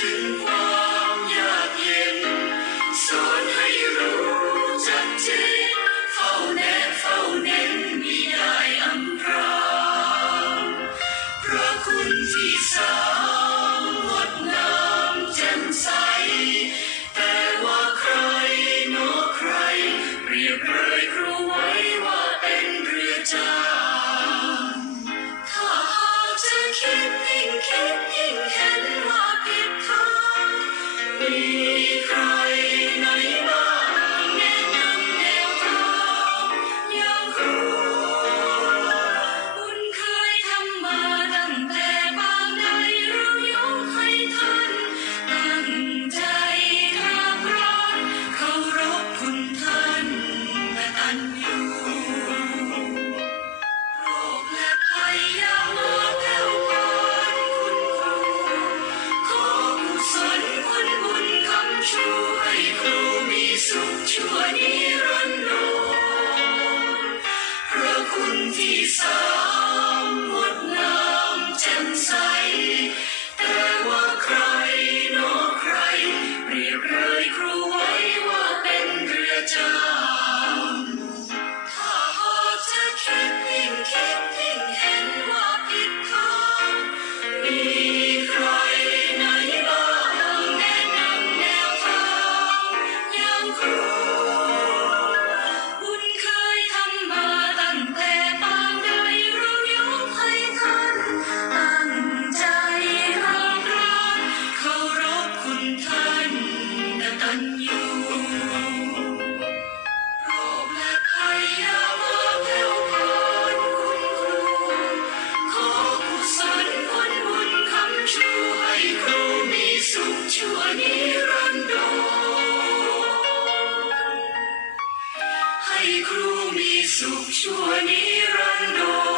ถึงความยากเย็นสนให้รู้จริตเฝ้าแนบเฝ้าเน้นมีได้อำพรางพระคุณที่สางงดงามจ่ใส แต่ว่าใครโนใครเรียบเลยครูไว้ว่าเป็นเรือจ้า ที่สา सुख सुख निरंदो